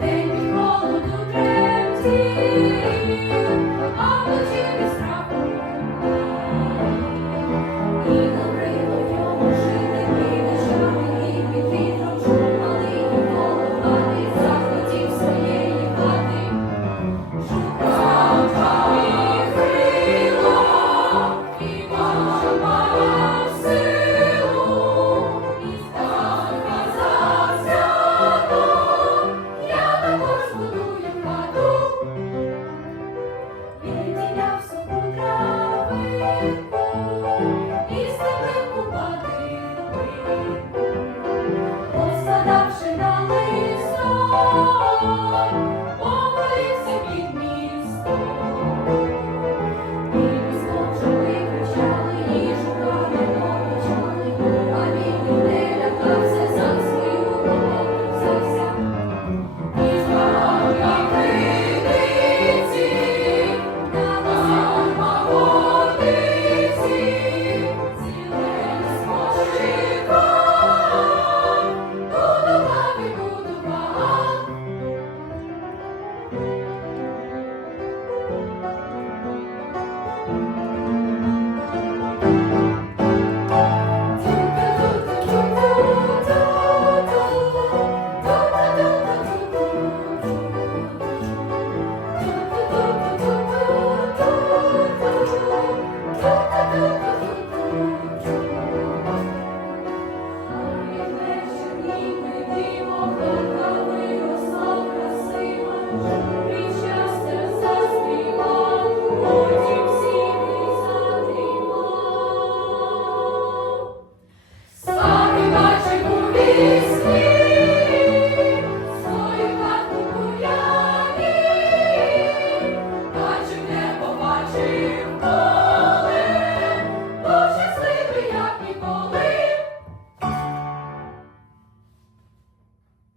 Baby, roll a new dreams here. All the Ми дімо, пока виросла красива.